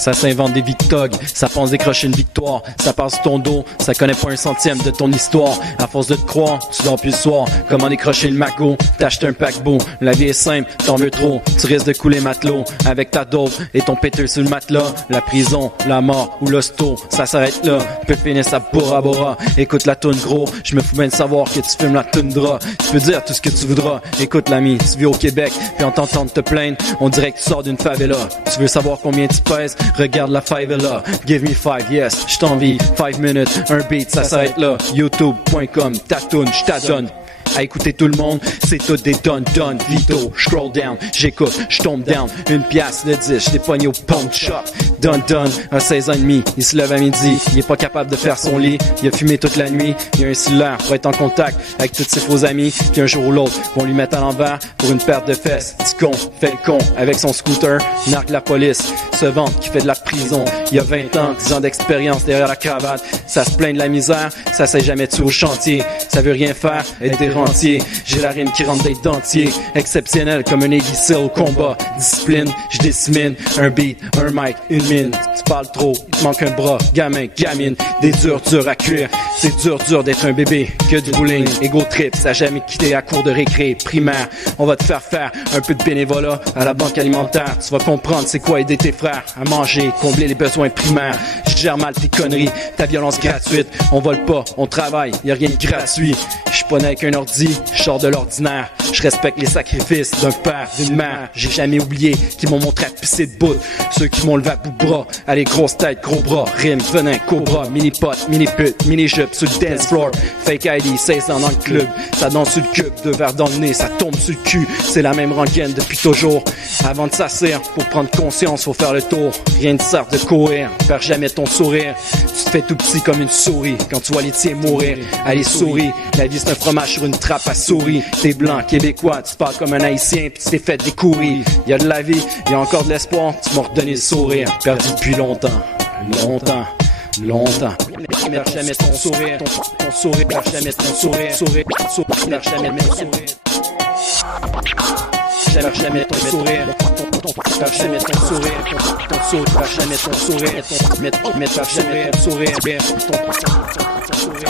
Ça s'invente des victogs, ça pense décrocher une victoire. Ça passe ton dos, ça connaît pas un centième de ton histoire. À force de te croire, tu dors plus le soir. Comment décrocher le magot, t'achètes un paquebot. La vie est simple, t'en veux trop, tu risques de couler matelot. Avec ta dope et ton péteur sur le matelas. La prison, la mort ou l'hosto, ça s'arrête là. Peut finir ça Bora Bora. Écoute la toune gros, je me fous bien de savoir que tu filmes la toundra. Tu peux dire tout ce que tu voudras. Écoute l'ami, tu vis au Québec, puis en t'entendant te plaindre, on dirait que tu sors d'une favela. Tu veux savoir combien tu pèses? Regarde la favela. Give me 5, yes, je t'envie. 5 minutes, un beat, ça s'arrête là. YouTube.com, ta toune, je t'adonne. À écouter tout le monde, c'est tout des done, vito, scroll down, j'écoute, j'tombe down, une pièce de 10, j't'ai pogné au pawn shop, done, à 16 ans et demi, il se lève à midi, il est pas capable de faire son lit, il a fumé toute la nuit, il a un cellulaire pour être en contact avec tous ses faux amis, puis un jour ou l'autre, vont lui mettre à l'envers pour une perte de fesses, petit con, fait le con, avec son scooter, nargue la police, se vante qui fait de la prison, il a 20 ans, 10 ans d'expérience derrière la cravate, ça se plaint de la misère, ça sait jamais tuer au chantier, ça veut rien faire, être des rentiers, j'ai la rime qui rentre des dentiers, exceptionnel comme un Navy Seal au combat, discipline, je dissimine, un beat, un mic, une mine, tu parles trop, il te manque un bras, gamin, gamine, des durs à cuire, c'est dur d'être un bébé, que du bowling, ego trip, ça a jamais quitté à cours de récré, primaire, on va te faire un peu de bénévolat à la banque alimentaire, tu vas comprendre c'est quoi aider tes frères à manger, combler les besoins primaires, je gère mal tes conneries, ta violence gratuite, on vole pas, on travaille, y a rien de gratuit, je suis pas né avec un ordi, je sors de l'ordinaire, je respecte les sacrifices d'un père, d'une mère, j'ai jamais oublié qu'ils m'ont montré à pisser de bout, ceux qui m'ont levé à bout de bras, allez grosse tête, gros bras, rime, venin, cobra, mini pot, mini pute, mini jupe sur le dance floor, fake ID, 16 ans dans le club, ça danse sur le cube, 2 verres dans le nez, ça tombe sur le cul, c'est la même rengaine depuis toujours, avant de s'asseoir, pour prendre conscience, faut faire le tour, rien ne sert de courir, perds jamais ton sourire, tu te fais tout petit comme une souris, quand tu vois les tiens mourir, allez souris, la vie c'est un fromage sur une trappe à souris, t'es blanc, québécois, tu parles comme un haïtien, puis tu t'es fait découvrir, y a de la vie, y a encore de l'espoir, tu m'as redonné le sourire, perdu depuis longtemps, perds jamais ton sourire, ton sourire, perds jamais ton sourire, perds jamais ton sourire, perds jamais ton sourire, perds jamais ton sourire, perds jamais ton sourire, perds jamais ton sourire, ton sourire.